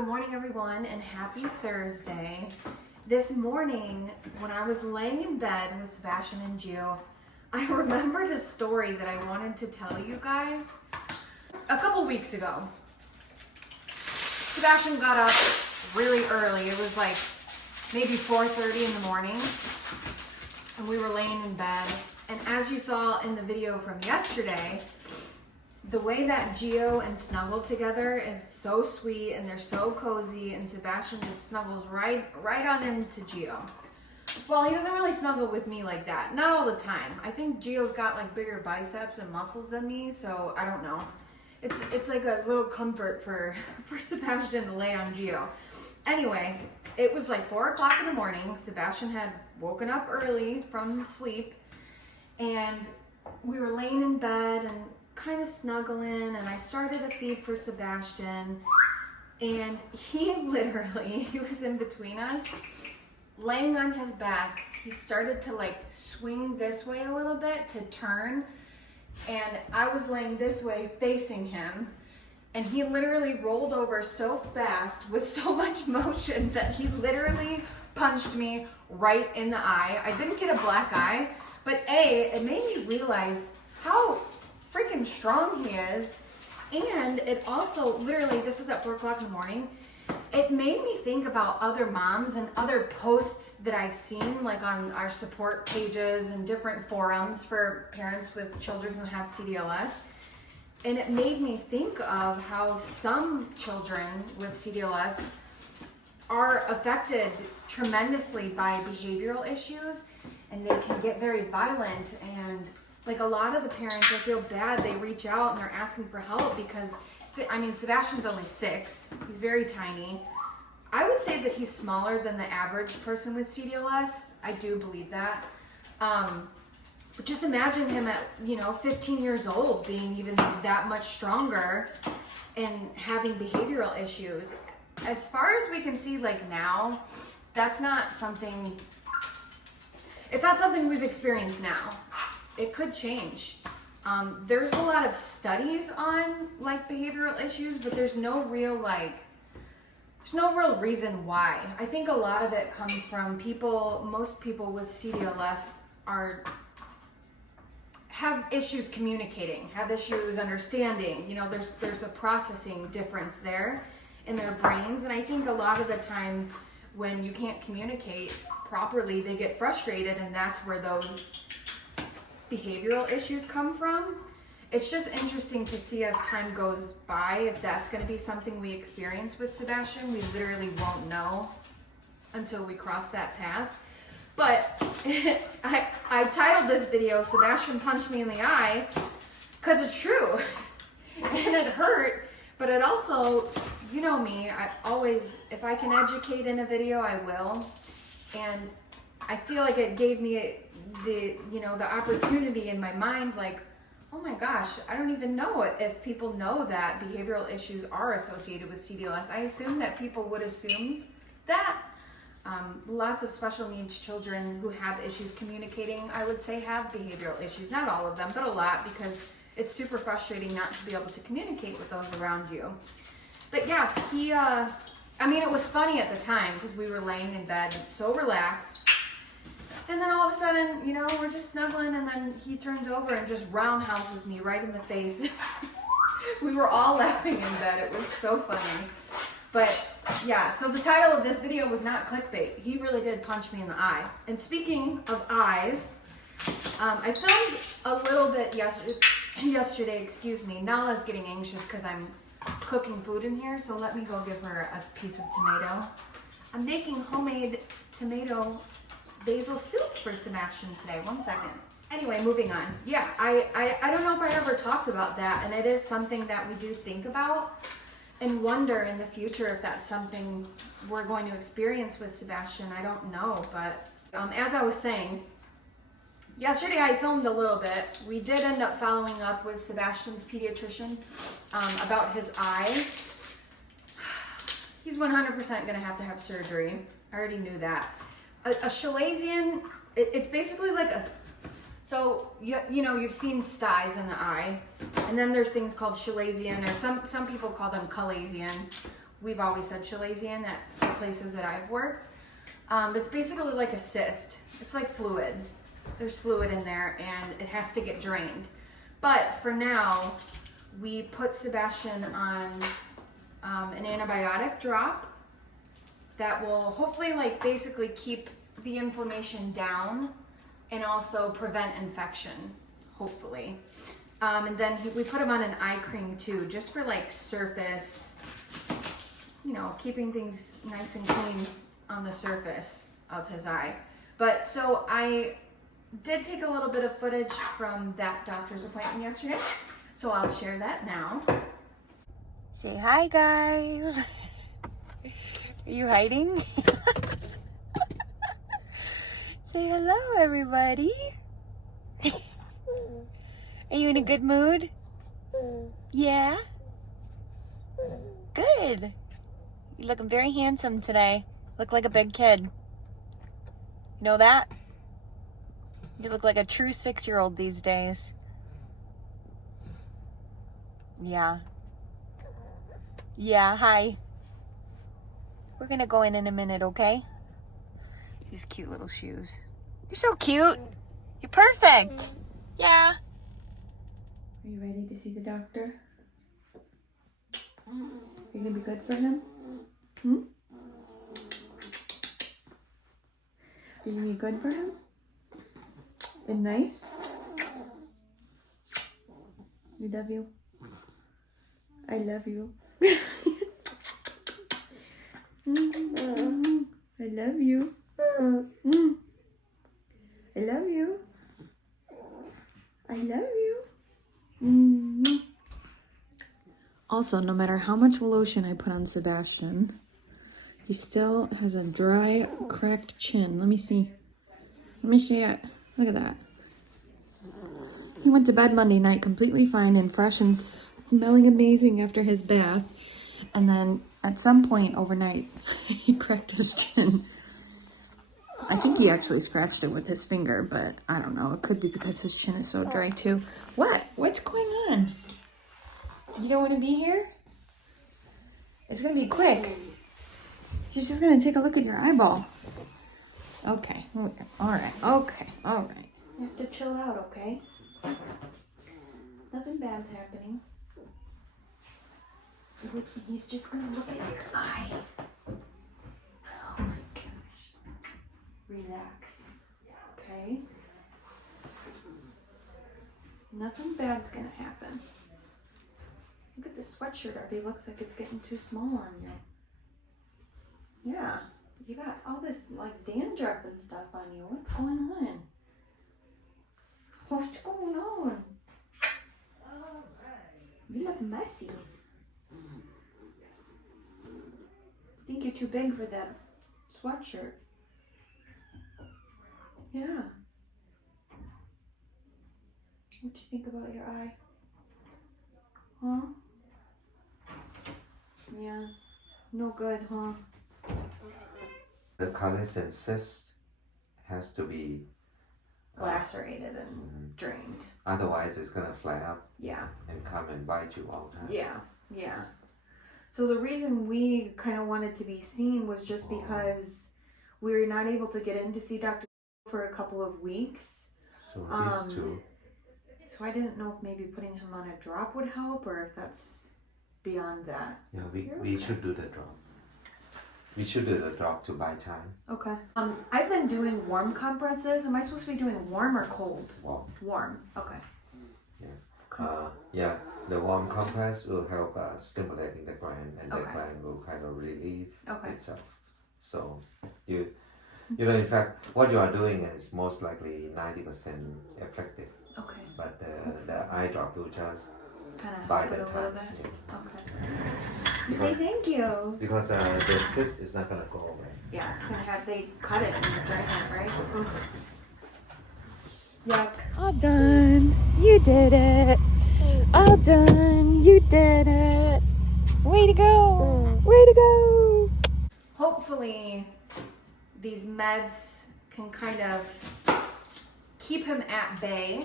Good morning, everyone, and happy Thursday. This morning, when I was laying in bed with Sebastian and Gio, I remembered a story that I wanted to tell you guys. A couple weeks ago, Sebastian got up really early. It was like maybe 4:30 in the morning, and we were laying in bed. And as you saw in the video from yesterday, the way that Gio and Snuggle together is so sweet, and they're so cozy, and Sebastian just snuggles right on into Gio. Well, he doesn't really snuggle with me like that. Not all the time. I think Gio's got like bigger biceps and muscles than me, so I don't know. It's like a little comfort for Sebastian to lay on Gio. Anyway, it was like 4 o'clock in the morning. Sebastian had woken up early from sleep, and we were laying in bed and kind of snuggling, and I started a feed for Sebastian, and he was in between us, laying on his back. He started to like swing this way a little bit to turn, and I was laying this way facing him, and he literally rolled over so fast with so much motion that he literally punched me right in the eye. I didn't get a black eye, but it made me realize how freaking strong he is. And it also, literally, this was at 4 o'clock in the morning, it made me think about other moms and other posts that I've seen, like on our support pages and different forums for parents with children who have CDLS. And it made me think of how some children with CDLS are affected tremendously by behavioral issues, and they can get very violent. And like a lot of the parents, I feel bad, they reach out and they're asking for help because, I mean, Sebastian's only 6. He's very tiny. I would say that he's smaller than the average person with CDLS. I do believe that. But just imagine him at, 15 years old being even that much stronger and having behavioral issues. As far as we can see, like now, it's not something we've experienced now. It could change. There's a lot of studies on like behavioral issues, but there's no real reason why. I think a lot of it comes from most people with CDLS have issues communicating, have issues understanding. There's a processing difference there in their brains, and I think a lot of the time when you can't communicate properly, they get frustrated, and that's where those behavioral issues come from. It's just interesting to see as time goes by if that's going to be something we experience with Sebastian. We literally won't know until we cross that path. But I titled this video, Sebastian Punched Me in the Eye, because it's true. And it hurt, but it also, you know me, I always, if I can educate in a video, I will. And I feel like it gave me the opportunity in my mind, like, oh my gosh, I don't even know if people know that behavioral issues are associated with CDLS. I assume that people would assume that. Lots of special needs children who have issues communicating, I would say, have behavioral issues. Not all of them, but a lot, because it's super frustrating not to be able to communicate with those around you. But yeah, it was funny at the time because we were laying in bed so relaxed. And then all of a sudden, we're just snuggling, and then he turns over and just roundhouses me right in the face. We were all laughing in bed. It was so funny. But yeah, so the title of this video was not clickbait. He really did punch me in the eye. And speaking of eyes, I filmed a little bit yesterday, Nala's getting anxious because I'm cooking food in here, so let me go give her a piece of tomato. I'm making homemade tomato basil soup for Sebastian today. 1 second. Anyway, moving on. Yeah, I don't know if I ever talked about that, and it is something that we do think about and wonder in the future if that's something we're going to experience with Sebastian. I don't know, but as I was saying, yesterday I filmed a little bit. We did end up following up with Sebastian's pediatrician about his eye. He's 100% going to have surgery. I already knew that. A chalazion, it's basically like so you've seen styes in the eye, and then there's things called chalazion, or some people call them chalazion, we've always said chalazion at the places that I've worked. It's basically like a cyst. It's like fluid. There's fluid in there and it has to get drained. But for now, we put Sebastian on an antibiotic drop that will hopefully like basically keep the inflammation down and also prevent infection, hopefully. And then we put him on an eye cream too, just for like surface, you know, keeping things nice and clean on the surface of his eye. But so I did take a little bit of footage from that doctor's appointment yesterday, so I'll share that now. Say hi, guys. Are you hiding? Say hello, everybody. Are you in a good mood? Yeah? Good. You're looking very handsome today. Look like a big kid. You know that? You look like a true 6-year-old these days. Yeah. Yeah, hi. We're gonna go in a minute, okay? These cute little shoes. You're so cute. You're perfect. Yeah. Are you ready to see the doctor? Are you gonna be good for him? Hmm? Are you gonna be good for him? And nice? We love you. I love you. I love you. I love you. I love you. Also, no matter how much lotion I put on Sebastian, he still has a dry, cracked chin. Let me see. Let me see it. Look at that. He went to bed Monday night completely fine and fresh and smelling amazing after his bath. And then at some point overnight, he cracked his chin. I think he actually scratched it with his finger, but I don't know. It could be because his chin is so dry too. What? What's going on? You don't want to be here? It's going to be quick. He's just going to take a look at your eyeball. Okay. All right. Okay. All right. You have to chill out, okay? Nothing bad's happening. He's just gonna look at your eye. Oh my gosh. Relax. Okay? Nothing bad's gonna happen. Look at this sweatshirt already looks like it's getting too small on you. Yeah. You got all this like dandruff and stuff on you. What's going on? What's going on? You look messy. I think you're too big for that sweatshirt. Yeah. What you think about your eye? Huh? Yeah. No good, huh? The collagen cyst has to be lacerated and drained. Otherwise, it's gonna flare up. Yeah. And come and bite you all the time. Yeah. Yeah. So the reason we kind of wanted to be seen was just because we were not able to get in to see Dr. for a couple of weeks. So these two. So I didn't know if maybe putting him on a drop would help or if that's beyond that. Yeah, we should do the drop. We should do the drop to buy time. Okay. I've been doing warm compresses. Am I supposed to be doing warm or cold? Warm. Warm. Okay. Yeah. The warm compress will help stimulating the gland, and the gland will kind of relieve itself. So you know, in fact, what you are doing is most likely 90% effective. Okay. But the eye drop will just kind of buy help the it a time. little bit. Yeah. Okay. Say thank you. Because the cyst is not gonna go away. Yeah, it's gonna have, they cut it and dry it, right? Yuck. All done. You did it. All done. You did it. Way to go. Way to go. Hopefully these meds can kind of keep him at bay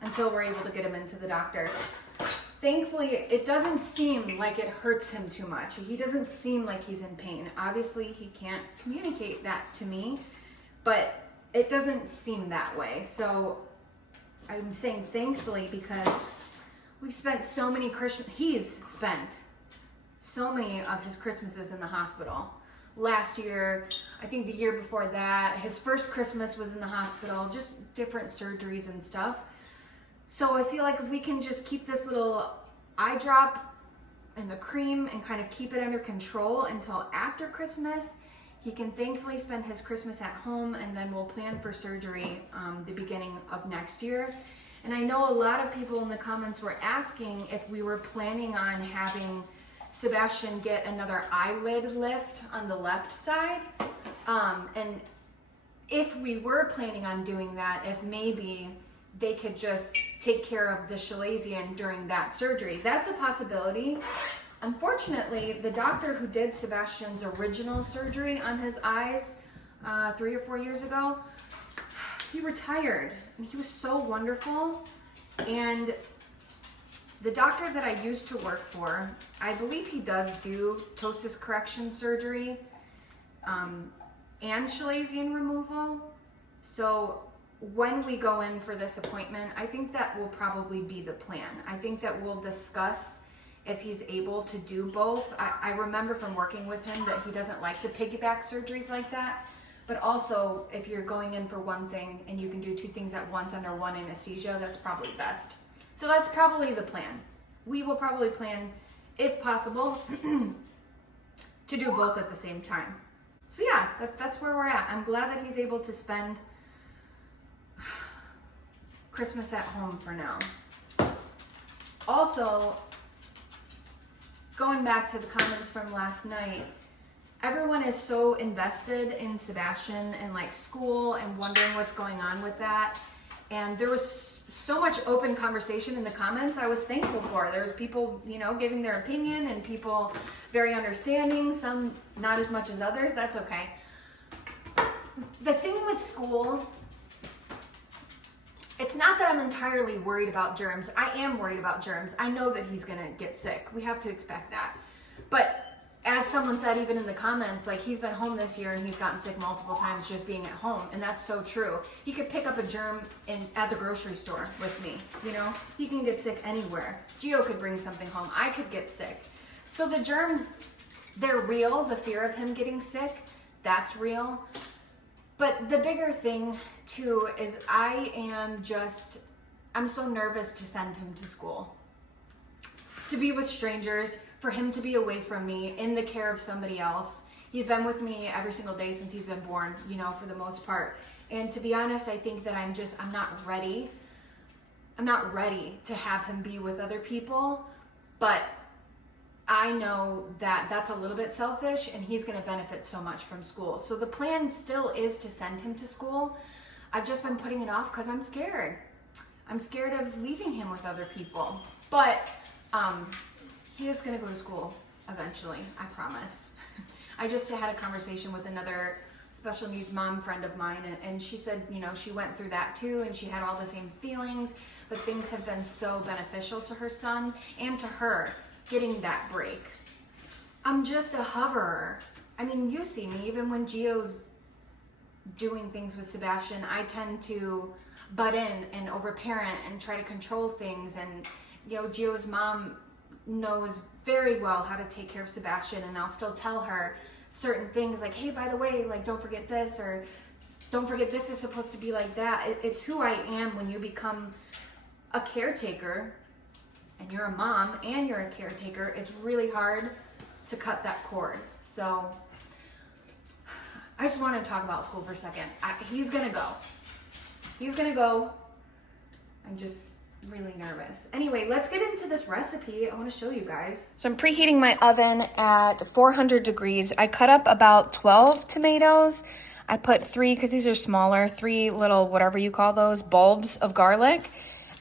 until we're able to get him into the doctor. thankfully, it doesn't seem like it hurts him too much. He doesn't seem like he's in pain. Obviously, he can't communicate that to me, but it doesn't seem that way. So I'm saying thankfully because we've spent so many he's spent so many of his Christmases in the hospital. Last year, I think the year before that, his first Christmas was in the hospital, just different surgeries and stuff. So I feel like if we can just keep this little eye drop and the cream and kind of keep it under control until after Christmas, he can thankfully spend his Christmas at home, and then we'll plan for surgery the beginning of next year. And I know a lot of people in the comments were asking if we were planning on having Sebastian get another eyelid lift on the left side. And if we were planning on doing that, if maybe they could just take care of the chalazion during that surgery. That's a possibility. Unfortunately, the doctor who did Sebastian's original surgery on his eyes 3 or 4 years ago, he retired. And he was so wonderful. And the doctor that I used to work for, I believe he does do ptosis correction surgery and chalazion removal. So when we go in for this appointment, I think that will probably be the plan. I think that we'll discuss if he's able to do both. I remember from working with him that he doesn't like to piggyback surgeries like that. But also, if you're going in for one thing and you can do 2 things at once under one anesthesia, that's probably best. So that's probably the plan. We will probably plan, if possible, to do both at the same time. So yeah, that's where we're at. I'm glad that he's able to spend Christmas at home for now. Also, going back to the comments from last night, everyone is so invested in Sebastian and like school and wondering what's going on with that. And there was so much open conversation in the comments I was thankful for. There was people, giving their opinion, and people very understanding, some not as much as others. That's okay. The thing with school, it's not that I'm entirely worried about germs. I am worried about germs. I know that he's gonna get sick. We have to expect that. But as someone said, even in the comments, like, he's been home this year and he's gotten sick multiple times just being at home. And that's so true. He could pick up a germ at the grocery store with me, He can get sick anywhere. Gio could bring something home. I could get sick. So the germs, they're real. The fear of him getting sick, that's real. But the bigger thing, too, is I'm so nervous to send him to school. To be with strangers, for him to be away from me, in the care of somebody else. He's been with me every single day since he's been born, for the most part. And to be honest, I think that I'm not ready. I'm not ready to have him be with other people, but I know that that's a little bit selfish, and he's going to benefit so much from school. So the plan still is to send him to school. I've just been putting it off because I'm scared. I'm scared of leaving him with other people. But he is going to go to school eventually, I promise. I just had a conversation with another special needs mom friend of mine, and she said, she went through that too, and she had all the same feelings, but things have been so beneficial to her son and to her, getting that break. I'm just a hoverer. I mean, you see me, even when Gio's doing things with Sebastian, I tend to butt in and overparent and try to control things. And, Gio's mom knows very well how to take care of Sebastian, and I'll still tell her certain things like, hey, by the way, like, don't forget this, or don't forget this is supposed to be like that. It's who I am when you become a caretaker. And you're a mom and you're a caretaker, it's really hard to cut that cord. So I just want to talk about school for a second. He's gonna go. He's gonna go. I'm just really nervous. Anyway, let's get into this recipe. I want to show you guys. So I'm preheating my oven at 400 degrees. I cut up about 12 tomatoes. I put 3, because these are smaller, 3 little, whatever you call those, bulbs of garlic.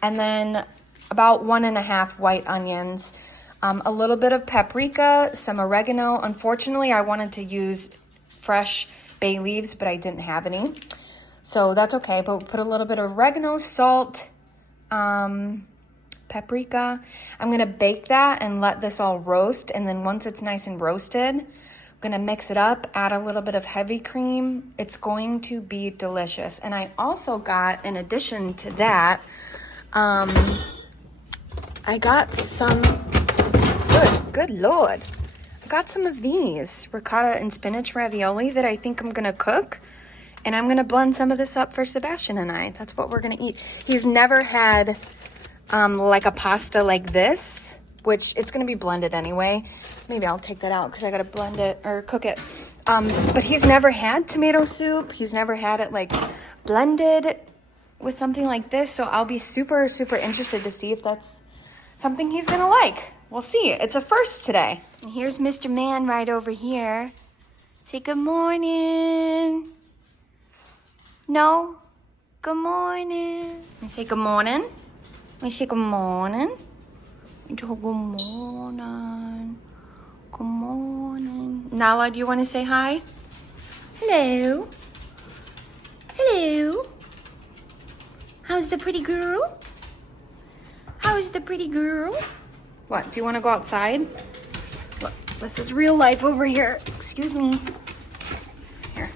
And then about 1.5 white onions, a little bit of paprika, some oregano. Unfortunately, I wanted to use fresh bay leaves, but I didn't have any. So that's okay, but we'll put a little bit of oregano, salt, paprika. I'm gonna bake that and let this all roast. And then once it's nice and roasted, I'm gonna mix it up, add a little bit of heavy cream. It's going to be delicious. And I also got, in addition to that, I got some, good Lord. I got some of these ricotta and spinach ravioli that I think I'm gonna cook. And I'm gonna blend some of this up for Sebastian and I. That's what we're gonna eat. He's never had like a pasta like this, which it's gonna be blended anyway. Maybe I'll take that out because I gotta blend it or cook it. But he's never had tomato soup. He's never had it like blended with something like this. So I'll be super, super interested to see if that's something he's gonna like. We'll see. It's a first today. And here's Mr. Man right over here. Say good morning. No? Good morning. I say good morning. I say good morning. Good morning. Good morning. Nala, do you want to say hi? Hello. Hello. How's the pretty girl? How's the pretty girl? What, do you want to go outside? Look, this is real life over here. Excuse me. Here.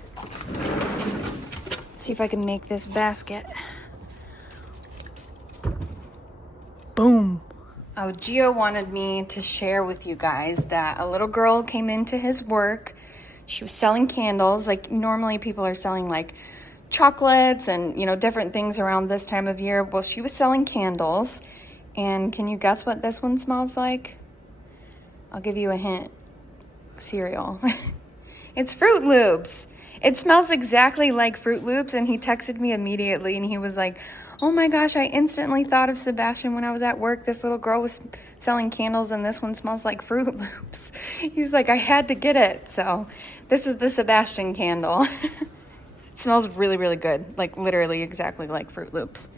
See if I can make this basket. Boom. Oh, Gio wanted me to share with you guys that a little girl came into his work. She was selling candles. Like normally people are selling like chocolates and, you know, different things around this time of year. Well, she was selling candles. And can you guess what this one smells like? I'll give you a hint. Cereal. It's Fruit Loops. It smells exactly like Fruit Loops, and he texted me immediately, and he was like, oh my gosh, I instantly thought of Sebastian when I was at work. This little girl was selling candles, and this one smells like Fruit Loops. He's like, I had to get it. So this is the Sebastian candle. It smells really, really good, like literally exactly like Fruit Loops.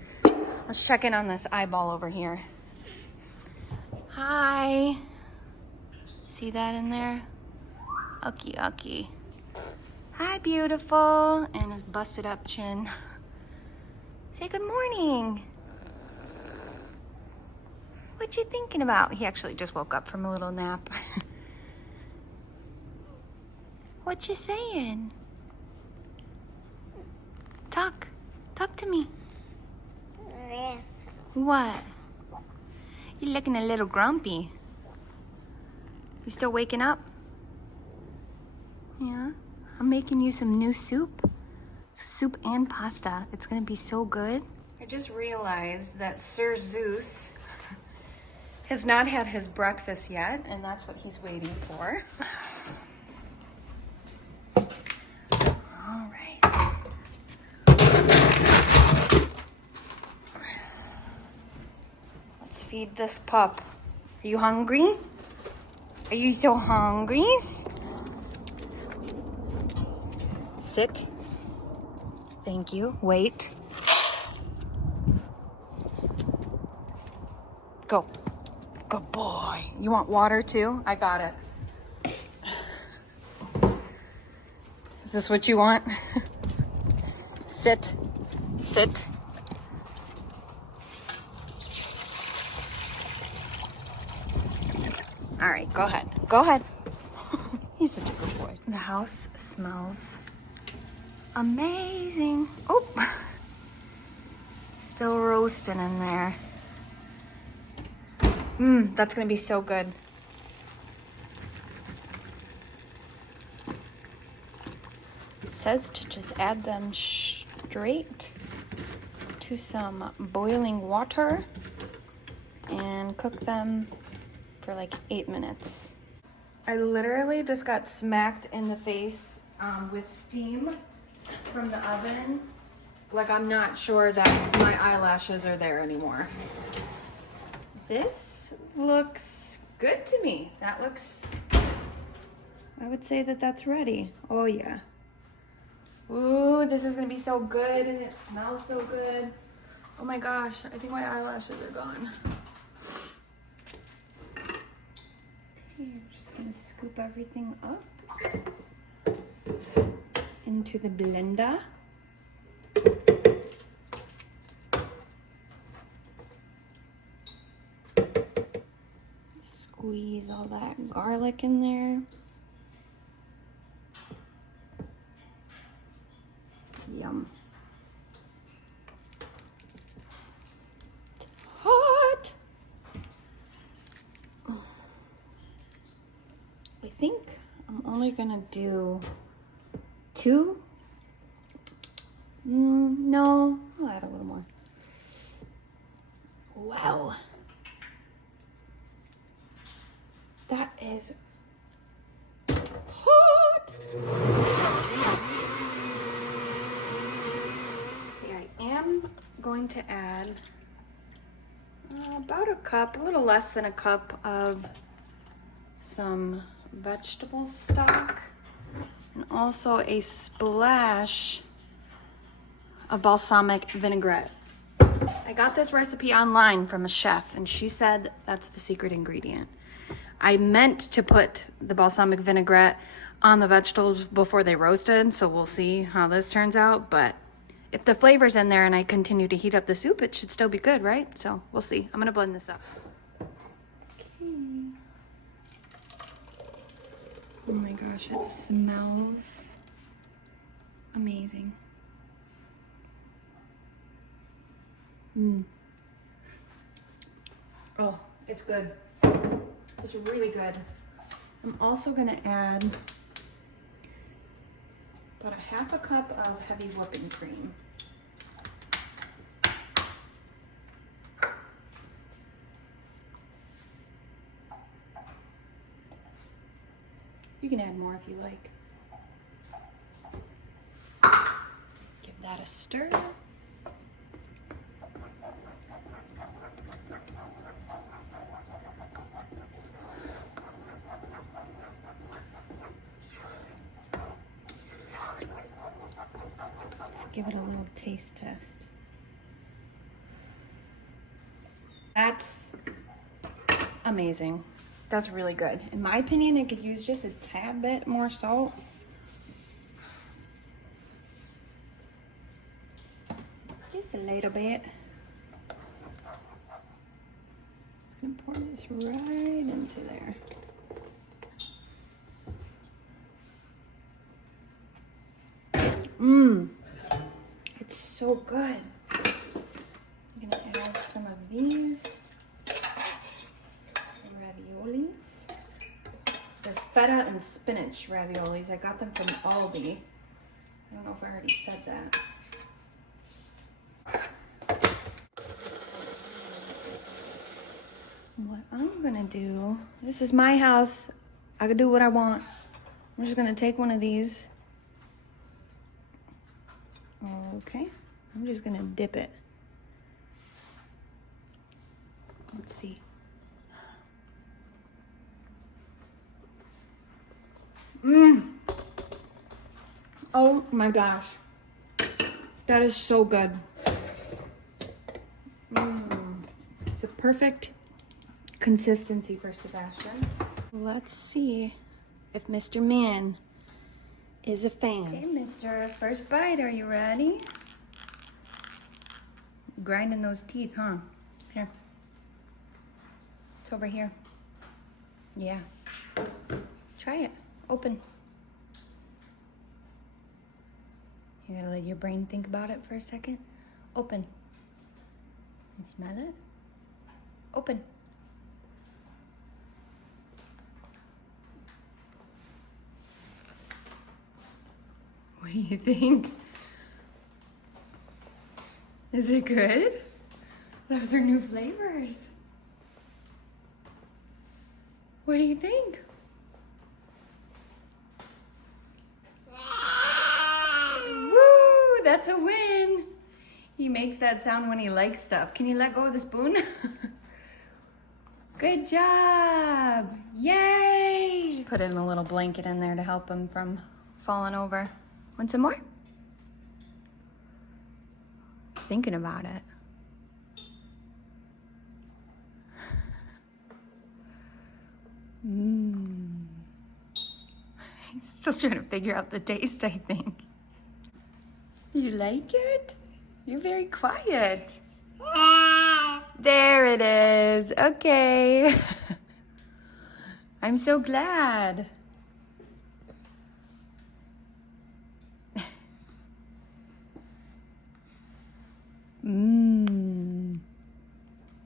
Let's check in on this eyeball over here. Hi. See that in there? Ucky, ucky. Hi, beautiful. And his busted up chin. Say good morning. What you thinking about? He actually just woke up from a little nap. What you saying? Talk to me. What? You're looking a little grumpy. You still waking up? Yeah? I'm making you some new soup. Soup and pasta. It's gonna be so good. I just realized that Sir Zeus has not had his breakfast yet, and that's what he's waiting for. All right. Let's feed this pup. Are you hungry? Are you so hungry? Sit. Thank you. Wait. Go. Good boy. You want water too? I got it. Is this what you want? Sit. Sit. All right, go ahead. Go ahead. He's such a good boy. The house smells amazing. Oh, still roasting in there. That's gonna be so good. It says to just add them straight to some boiling water and cook them for like 8 minutes. I literally just got smacked in the face with steam from the oven. Like I'm not sure that my eyelashes are there anymore. This looks good to me. That looks, I would say that that's ready. Oh yeah. Ooh, this is gonna be so good and it smells so good. Oh my gosh, I think my eyelashes are gone. Okay, I'm just gonna scoop everything up into the blender. squeeze all that garlic in there. Yum. It's hot. I think I'm only gonna do 2. No, I'll add a little more. Wow. That is hot. Okay, I am going to add about a cup, a little less than a cup of some vegetable stock and also a splash of balsamic vinaigrette. I got this recipe online from a chef and she said that's the secret ingredient. I meant to put the balsamic vinaigrette on the vegetables before they roasted, so we'll see how this turns out, but if the flavor's in there and I continue to heat up the soup, it should still be good, right? So we'll see. I'm gonna blend this up. Okay. Oh my gosh, it smells amazing. Oh, it's good. It's really good. I'm also gonna add about a half a cup of heavy whipping cream. You can add more if you like. Give that a stir. Give it a little taste test. That's amazing. That's really good. In my opinion, it could use just a tad bit more salt. Just a little bit. I'm gonna pour this right into there. It's so good. I'm gonna add some of these raviolis. They're feta and spinach raviolis. I got them from Aldi. I don't know if I already said that. What I'm gonna do, this is my house. I can do what I want. I'm just gonna take one of these. Okay, I'm just gonna dip it. Let's see. Oh my gosh. That is so good. It's a perfect consistency for Sebastian. Let's see if Mr. Man is a fan. Okay, mister, first bite, are you ready? Grinding those teeth, huh? Here. It's over here. Yeah. Try it. Open. You gotta let your brain think about it for a second. Open. You smell it? Open. What do you think? Is it good? Those are new flavors. What do you think? Woo! That's a win. He makes that sound when he likes stuff. Can you let go of the spoon? Good job! Yay! Just put in a little blanket in there to help him from falling over. Want some more? Thinking about it. He's still trying to figure out the taste, I think. You like it? You're very quiet. There it is. Okay. I'm so glad.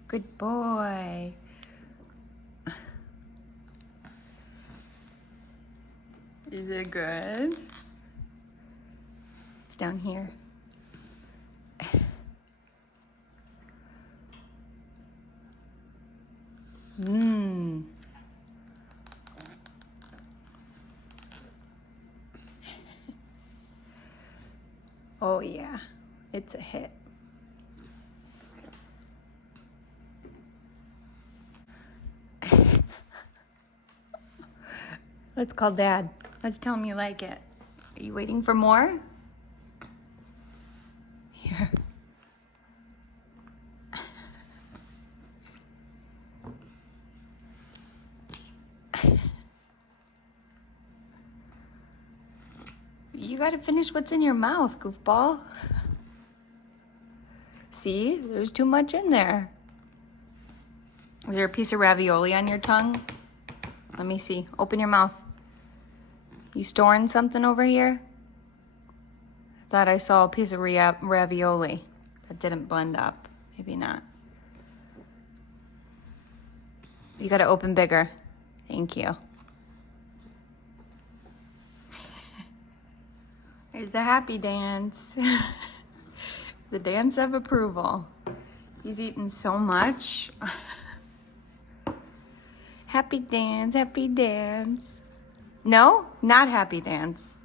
Good boy. Is it good? It's down here. Oh yeah, it's a hit. Let's call Dad. Let's tell him you like it. Are you waiting for more? Here. You gotta finish what's in your mouth, goofball. See, there's too much in there. Is there a piece of ravioli on your tongue? Let me see. Open your mouth. You storing something over here? I thought I saw a piece of ravioli. That didn't blend up. Maybe not. You gotta open bigger. Thank you. There's the happy dance. The dance of approval. He's eaten so much. Happy dance, happy dance. No, not happy dance.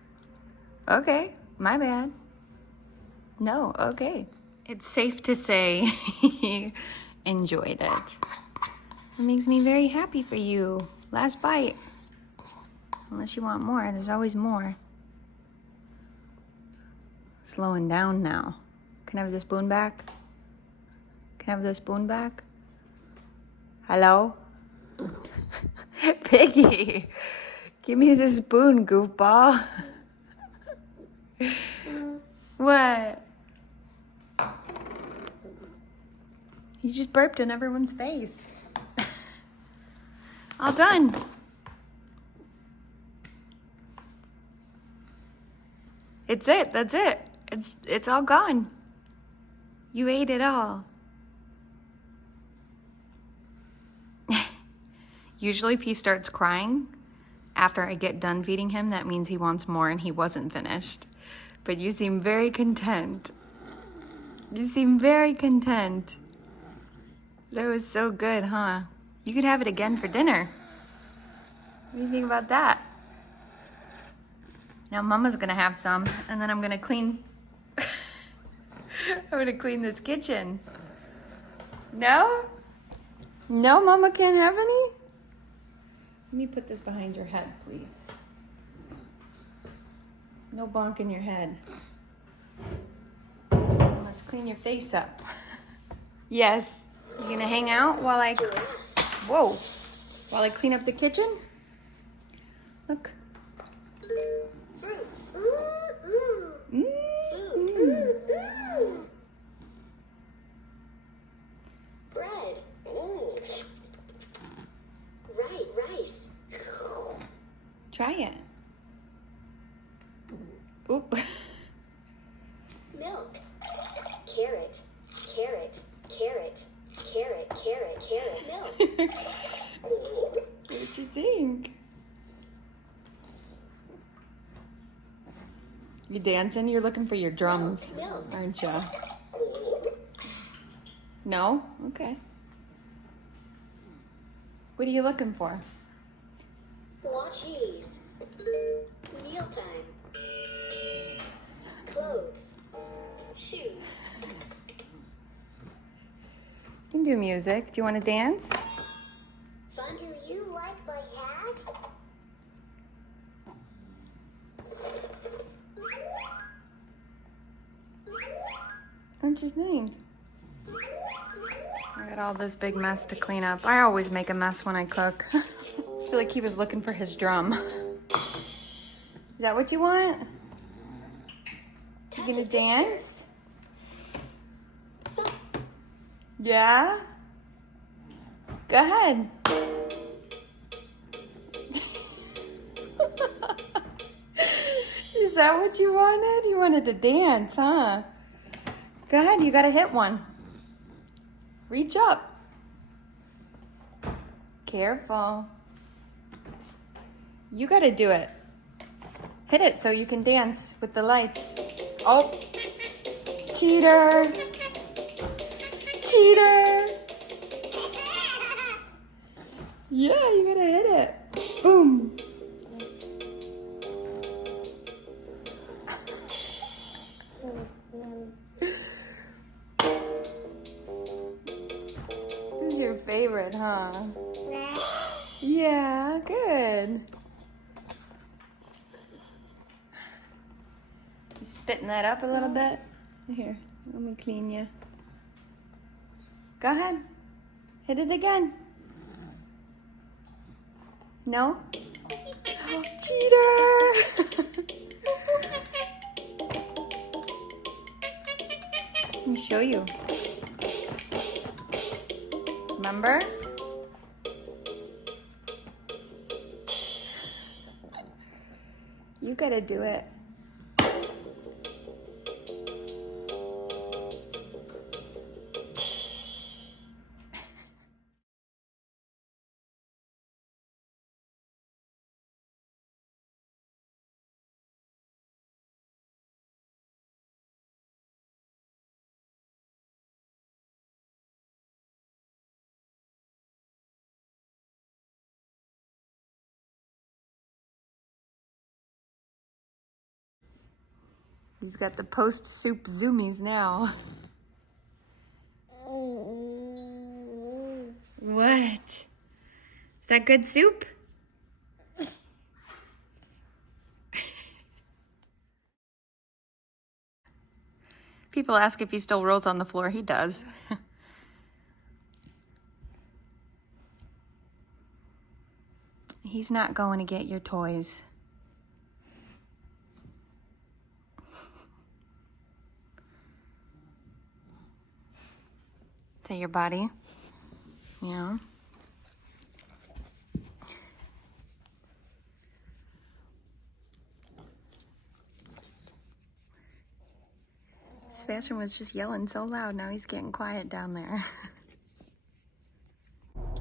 Okay, my bad. No, okay. It's safe to say he enjoyed it. It makes me very happy for you. Last bite. Unless you want more, there's always more. Slowing down now. Can I have the spoon back? Can I have the spoon back? Hello? Piggy! Give me the spoon, goofball. What? You just burped in everyone's face. All done. It's it, that's it. It's all gone. You ate it all. Usually if he starts crying after I get done feeding him, that means he wants more and he wasn't finished. But you seem very content. You seem very content. That was so good, huh? You could have it again for dinner. What do you think about that? Now Mama's gonna have some, and then I'm gonna clean. I'm gonna clean this kitchen. No? No, Mama can't have any? Let me put this behind your head, please. No bonk in your head. Let's clean your face up. Yes. You gonna hang out while I... Whoa. While I clean up the kitchen? Look. Bread. Right. Try it. Oop. Milk. Carrot. Milk. What'd you think? You dancing? You're looking for your drums, Milk. aren't you? No? Okay. What are you looking for? Raw cheese. Mealtime. Clothes. Shoes. You can do music. Do you want to dance? Fun. Do you like my hat? What'd you think? I got all this big mess to clean up. I always make a mess when I cook. I feel like he was looking for his drum. Is that what you want? You gonna dance? Yeah? Go ahead. that what you wanted? You wanted to dance, huh? Go ahead, you gotta hit one. Reach up. Careful. You gotta do it. Hit it so you can dance with the lights. Oh, cheater. Cheater. Yeah, you gotta hit it. Boom. This is your favorite, huh? Yeah, good. You spitting that up a little bit? Here, let me clean you. Go ahead. Hit it again. No? Oh, cheater! Let me show you. Remember? You gotta do it. He's got the post-soup zoomies now. What? Is that good soup? People ask if he still rolls on the floor. He does. He's not going to get your toys. To your body. Yeah. Sebastian was just yelling so loud. Now he's getting quiet down there.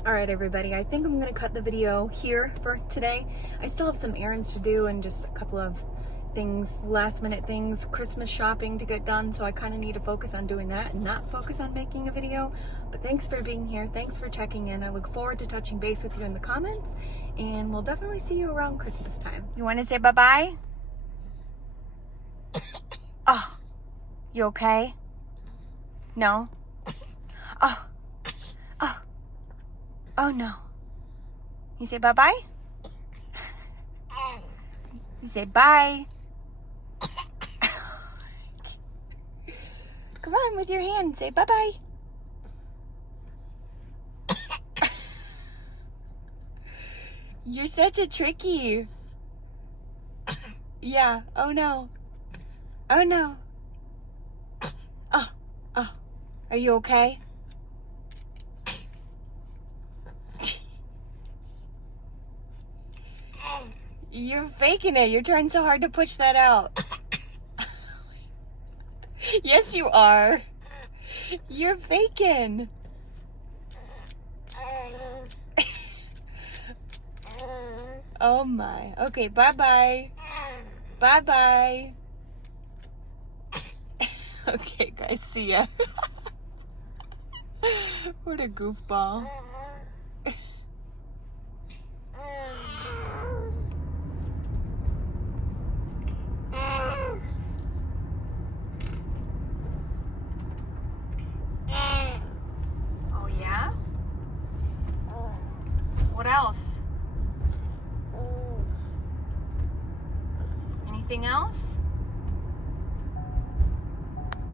All right, everybody. I think I'm going to cut the video here for today. I still have some errands to do and just a couple of things, last minute things, Christmas shopping to get done, so I kind of need to focus on doing that and not focus on making a video. But thanks for being here. Thanks for checking in. I look forward to touching base with you in the comments, and we'll definitely see you around Christmas time. You want to say bye-bye? Oh, you okay? No? Oh, oh, oh no. You say bye-bye? You say bye. Come on, with your hand, say bye-bye. You're such a tricky. Yeah, oh no. Oh no. Oh, oh. Are you okay? You're faking it. You're trying so hard to push that out. Yes, you are. You're faking. Oh my. Okay, bye-bye. Bye-bye. Okay, guys, see ya. What a goofball. Oh, yeah? What else? Anything else?